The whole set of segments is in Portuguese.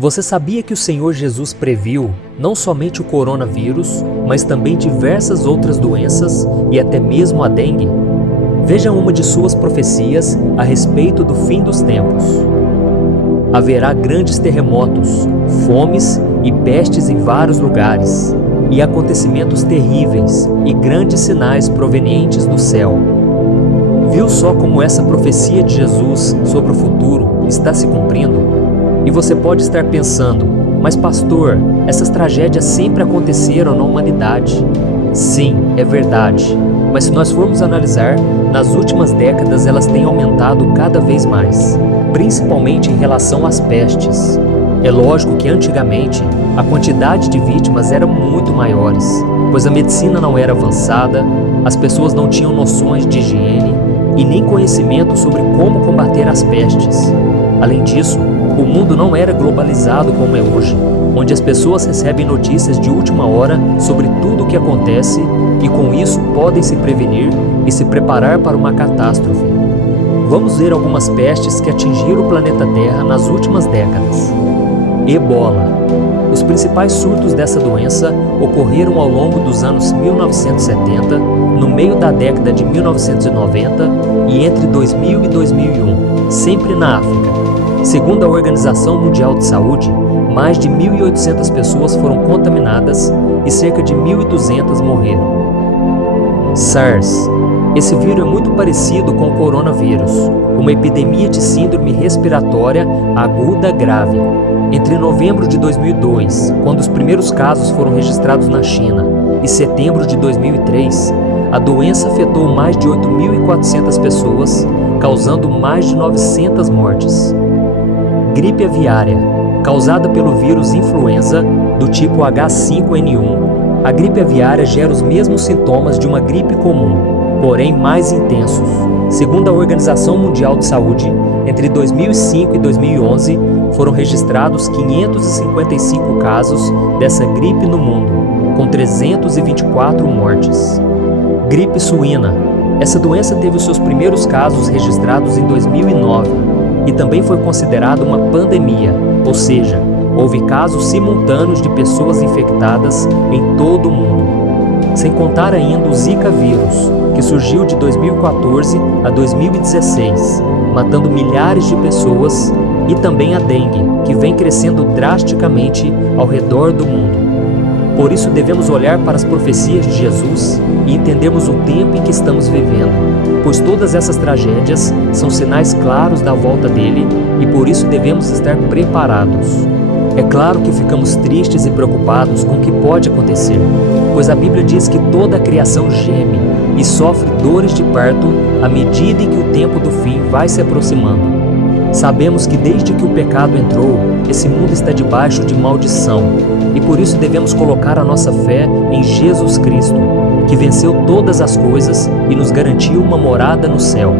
Você sabia que o Senhor Jesus previu não somente o coronavírus, mas também diversas outras doenças e até mesmo a dengue? Veja uma de suas profecias a respeito do fim dos tempos. Haverá grandes terremotos, fomes e pestes em vários lugares, e acontecimentos terríveis e grandes sinais provenientes do céu. Viu só como essa profecia de Jesus sobre o futuro está se cumprindo? E você pode estar pensando, mas pastor, essas tragédias sempre aconteceram na humanidade. Sim, é verdade, mas se nós formos analisar, nas últimas décadas elas têm aumentado cada vez mais, principalmente em relação às pestes. É lógico que antigamente a quantidade de vítimas era muito maiores, pois a medicina não era avançada, as pessoas não tinham noções de higiene e nem conhecimento sobre como combater as pestes. Além disso, o mundo não era globalizado como é hoje, onde as pessoas recebem notícias de última hora sobre tudo o que acontece e com isso podem se prevenir e se preparar para uma catástrofe. Vamos ver algumas pestes que atingiram o planeta Terra nas últimas décadas. Ebola. Os principais surtos dessa doença ocorreram ao longo dos anos 1970, no meio da década de 1990 e entre 2000 e 2001, sempre na África. Segundo a Organização Mundial de Saúde, mais de 1.800 pessoas foram contaminadas e cerca de 1.200 morreram. SARS. Esse vírus é muito parecido com o coronavírus, uma epidemia de síndrome respiratória aguda grave. Entre novembro de 2002, quando os primeiros casos foram registrados na China, e setembro de 2003, a doença afetou mais de 8.400 pessoas, causando mais de 900 mortes. Gripe aviária. Causada pelo vírus influenza do tipo H5N1, a gripe aviária gera os mesmos sintomas de uma gripe comum, porém mais intensos. Segundo a Organização Mundial de Saúde, entre 2005 e 2011, foram registrados 555 casos dessa gripe no mundo, com 324 mortes. Gripe suína. Essa doença teve os seus primeiros casos registrados em 2009 e também foi considerada uma pandemia, ou seja, houve casos simultâneos de pessoas infectadas em todo o mundo. Sem contar ainda o Zika vírus, que surgiu de 2014 a 2016, matando milhares de pessoas, e também a dengue, que vem crescendo drasticamente ao redor do mundo. Por isso devemos olhar para as profecias de Jesus e entendermos o tempo em que estamos vivendo, pois todas essas tragédias são sinais claros da volta dele e por isso devemos estar preparados. É claro que ficamos tristes e preocupados com o que pode acontecer, pois a Bíblia diz que toda a criação geme e sofre dores de parto à medida em que o tempo do fim vai se aproximando. Sabemos que desde que o pecado entrou, esse mundo está debaixo de maldição, e por isso devemos colocar a nossa fé em Jesus Cristo, que venceu todas as coisas e nos garantiu uma morada no céu.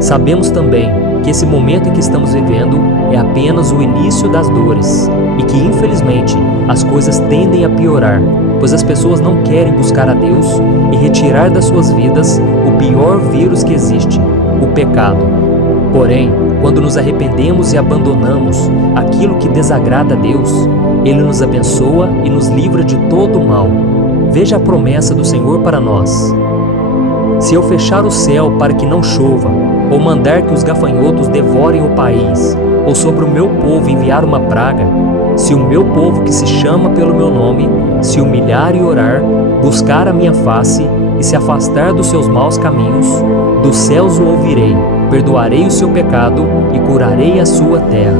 Sabemos também que esse momento em que estamos vivendo é apenas o início das dores, e que infelizmente as coisas tendem a piorar, pois as pessoas não querem buscar a Deus e retirar das suas vidas o pior vírus que existe, o pecado. Porém, quando nos arrependemos e abandonamos aquilo que desagrada a Deus, Ele nos abençoa e nos livra de todo o mal. Veja a promessa do Senhor para nós. Se eu fechar o céu para que não chova, ou mandar que os gafanhotos devorem o país, ou sobre o meu povo enviar uma praga, se o meu povo que se chama pelo meu nome, se humilhar e orar, buscar a minha face e se afastar dos seus maus caminhos, dos céus o ouvirei, perdoarei o seu pecado e curarei a sua terra.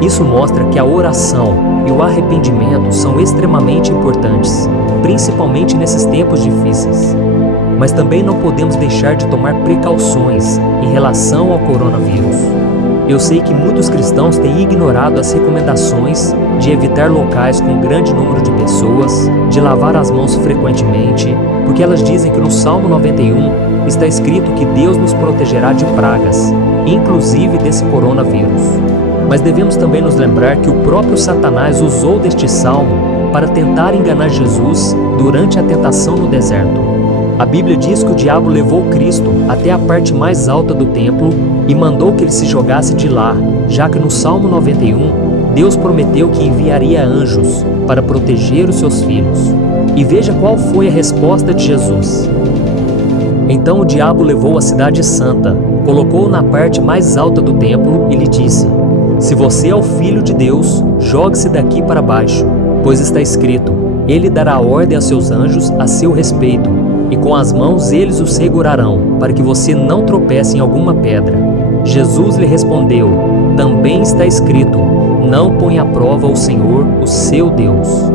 Isso mostra que a oração e o arrependimento são extremamente importantes, principalmente nesses tempos difíceis. Mas também não podemos deixar de tomar precauções em relação ao coronavírus. Eu sei que muitos cristãos têm ignorado as recomendações de evitar locais com grande número de pessoas, de lavar as mãos frequentemente, porque elas dizem que no Salmo 91 está escrito que Deus nos protegerá de pragas, inclusive desse coronavírus. Mas devemos também nos lembrar que o próprio Satanás usou deste salmo para tentar enganar Jesus durante a tentação no deserto. A Bíblia diz que o diabo levou Cristo até a parte mais alta do templo e mandou que ele se jogasse de lá, já que no Salmo 91, Deus prometeu que enviaria anjos para proteger os seus filhos. E veja qual foi a resposta de Jesus. Então o diabo levou a cidade santa, colocou-o na parte mais alta do templo e lhe disse: Se você é o Filho de Deus, jogue-se daqui para baixo, pois está escrito: Ele dará ordem a seus anjos a seu respeito, e com as mãos eles o segurarão, para que você não tropece em alguma pedra. Jesus lhe respondeu: Também está escrito: Não ponha à prova o Senhor, o seu Deus.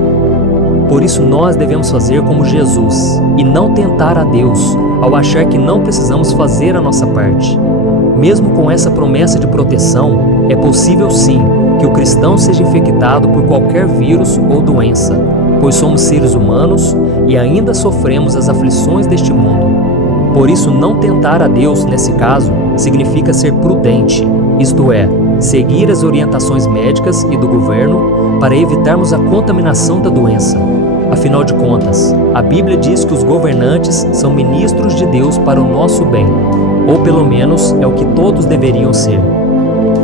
Por isso nós devemos fazer como Jesus, e não tentar a Deus, ao achar que não precisamos fazer a nossa parte. Mesmo com essa promessa de proteção, é possível sim que o cristão seja infectado por qualquer vírus ou doença, pois somos seres humanos e ainda sofremos as aflições deste mundo. Por isso, não tentar a Deus, nesse caso, significa ser prudente, isto é, seguir as orientações médicas e do governo para evitarmos a contaminação da doença. Afinal de contas, a Bíblia diz que os governantes são ministros de Deus para o nosso bem, ou pelo menos é o que todos deveriam ser.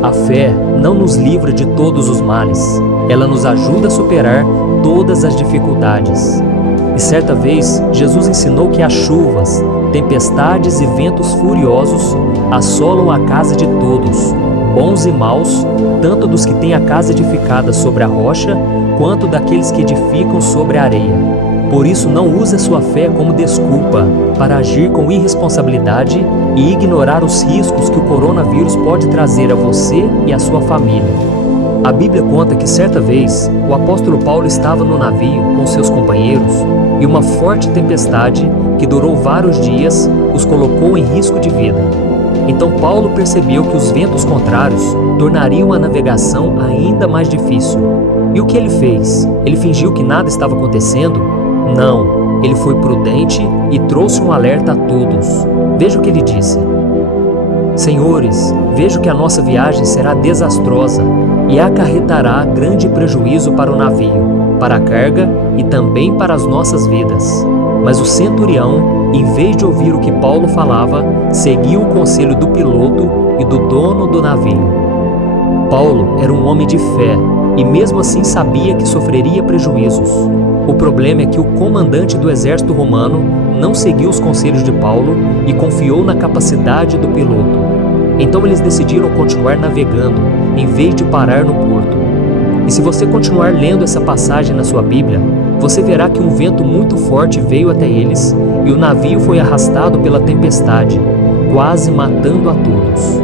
A fé não nos livra de todos os males, ela nos ajuda a superar todas as dificuldades. E certa vez, Jesus ensinou que as chuvas, tempestades e ventos furiosos assolam a casa de todos, bons e maus, tanto dos que têm a casa edificada sobre a rocha, quanto daqueles que edificam sobre a areia. Por isso, não use a sua fé como desculpa para agir com irresponsabilidade e ignorar os riscos que o coronavírus pode trazer a você e a sua família. A Bíblia conta que certa vez, o apóstolo Paulo estava no navio com seus companheiros e uma forte tempestade, que durou vários dias, os colocou em risco de vida. Então Paulo percebeu que os ventos contrários tornariam a navegação ainda mais difícil. E o que ele fez? Ele fingiu que nada estava acontecendo? Não, ele foi prudente e trouxe um alerta a todos. Veja o que ele disse: Senhores, vejo que a nossa viagem será desastrosa e acarretará grande prejuízo para o navio, para a carga e também para as nossas vidas. Mas o centurião, em vez de ouvir o que Paulo falava, seguiu o conselho do piloto e do dono do navio. Paulo era um homem de fé e mesmo assim sabia que sofreria prejuízos. O problema é que o comandante do exército romano não seguiu os conselhos de Paulo e confiou na capacidade do piloto. Então eles decidiram continuar navegando, em vez de parar no porto. E se você continuar lendo essa passagem na sua Bíblia, você verá que um vento muito forte veio até eles e o navio foi arrastado pela tempestade, quase matando a todos.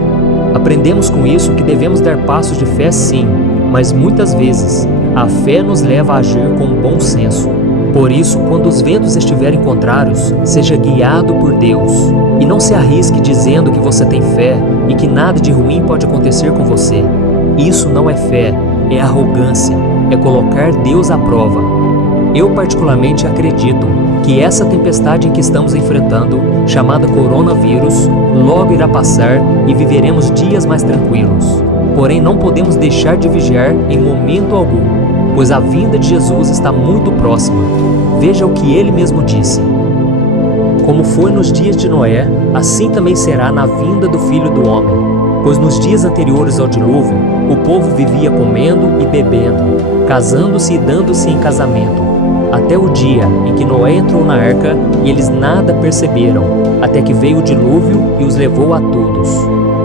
Aprendemos com isso que devemos dar passos de fé sim, mas muitas vezes a fé nos leva a agir com bom senso. Por isso, quando os ventos estiverem contrários, seja guiado por Deus e não se arrisque dizendo que você tem fé e que nada de ruim pode acontecer com você. Isso não é fé, é arrogância, é colocar Deus à prova. Eu particularmente acredito que essa tempestade em que estamos enfrentando, chamada coronavírus, logo irá passar e viveremos dias mais tranquilos. Porém, não podemos deixar de vigiar em momento algum, pois a vinda de Jesus está muito próxima. Veja o que ele mesmo disse: Como foi nos dias de Noé, assim também será na vinda do Filho do Homem. Pois nos dias anteriores ao dilúvio, o povo vivia comendo e bebendo, casando-se e dando-se em casamento, até o dia em que Noé entrou na arca e eles nada perceberam, até que veio o dilúvio e os levou a todos.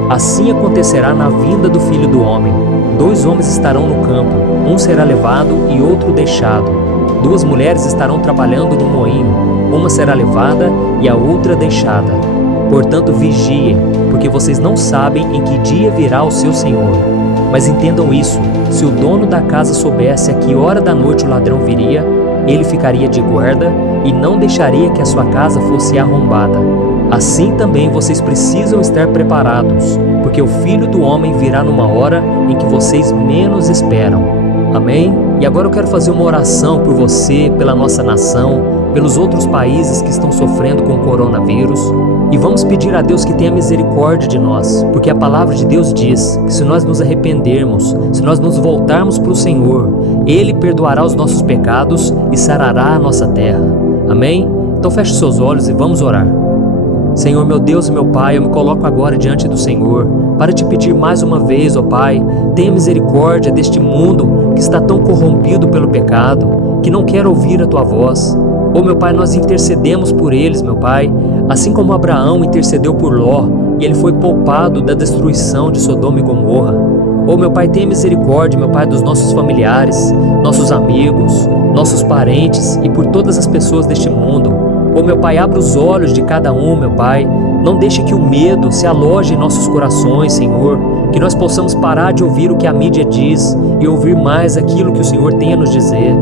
Assim acontecerá na vinda do Filho do Homem. 2 homens estarão no campo, um será levado e outro deixado. 2 mulheres estarão trabalhando no moinho, uma será levada e a outra deixada. Portanto, vigiem, porque vocês não sabem em que dia virá o seu Senhor. Mas entendam isso: se o dono da casa soubesse a que hora da noite o ladrão viria, ele ficaria de guarda e não deixaria que a sua casa fosse arrombada. Assim também vocês precisam estar preparados, porque o Filho do Homem virá numa hora em que vocês menos esperam. Amém? E agora eu quero fazer uma oração por você, pela nossa nação, pelos outros países que estão sofrendo com o coronavírus. E vamos pedir a Deus que tenha misericórdia de nós, porque a palavra de Deus diz que se nós nos arrependermos, se nós nos voltarmos para o Senhor, Ele perdoará os nossos pecados e sarará a nossa terra. Amém? Então feche seus olhos e vamos orar. Senhor, meu Deus e meu Pai, eu me coloco agora diante do Senhor para te pedir mais uma vez, ó Pai, tenha misericórdia deste mundo que está tão corrompido pelo pecado, que não quer ouvir a Tua voz. Ó meu Pai, nós intercedemos por eles, meu Pai, assim como Abraão intercedeu por Ló e ele foi poupado da destruição de Sodoma e Gomorra. Ó meu Pai, tenha misericórdia, meu Pai, dos nossos familiares, nossos amigos, nossos parentes e por todas as pessoas deste mundo. Ó meu Pai, abra os olhos de cada um, meu Pai. Não deixe que o medo se aloje em nossos corações, Senhor. Que nós possamos parar de ouvir o que a mídia diz e ouvir mais aquilo que o Senhor tem a nos dizer.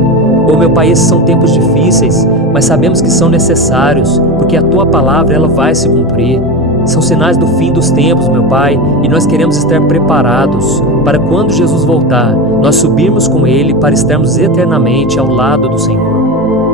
Ó meu Pai, esses são tempos difíceis, mas sabemos que são necessários, porque a Tua palavra ela vai se cumprir. São sinais do fim dos tempos, meu Pai, e nós queremos estar preparados para quando Jesus voltar, nós subirmos com Ele para estarmos eternamente ao lado do Senhor.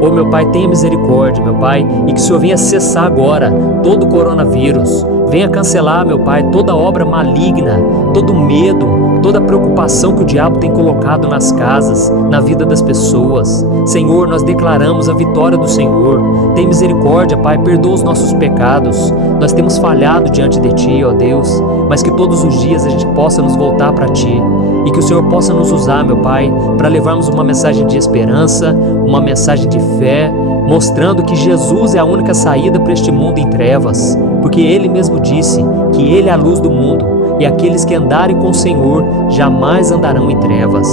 Ô meu Pai, tenha misericórdia, meu Pai, e que o Senhor venha cessar agora todo o coronavírus. Venha cancelar, meu Pai, toda obra maligna, todo medo, toda preocupação que o diabo tem colocado nas casas, na vida das pessoas. Senhor, nós declaramos a vitória do Senhor. Tem misericórdia, Pai, perdoa os nossos pecados. Nós temos falhado diante de Ti, ó Deus, mas que todos os dias a gente possa nos voltar para Ti. E que o Senhor possa nos usar, meu Pai, para levarmos uma mensagem de esperança, uma mensagem de fé, mostrando que Jesus é a única saída para este mundo em trevas, porque Ele mesmo disse que Ele é a luz do mundo e aqueles que andarem com o Senhor jamais andarão em trevas.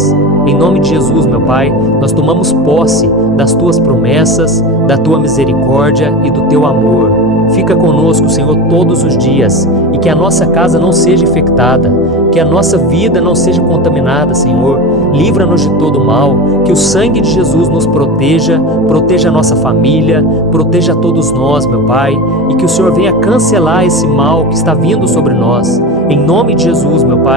Em nome de Jesus, meu Pai, nós tomamos posse das Tuas promessas, da Tua misericórdia e do Teu amor. Fica conosco, Senhor, todos os dias e que a nossa casa não seja infectada, que a nossa vida não seja contaminada, Senhor. Livra-nos de todo mal, que o sangue de Jesus nos proteja, proteja a nossa família, proteja todos nós, meu Pai, e que o Senhor venha cancelar esse mal que está vindo sobre nós. Em nome de Jesus, meu Pai.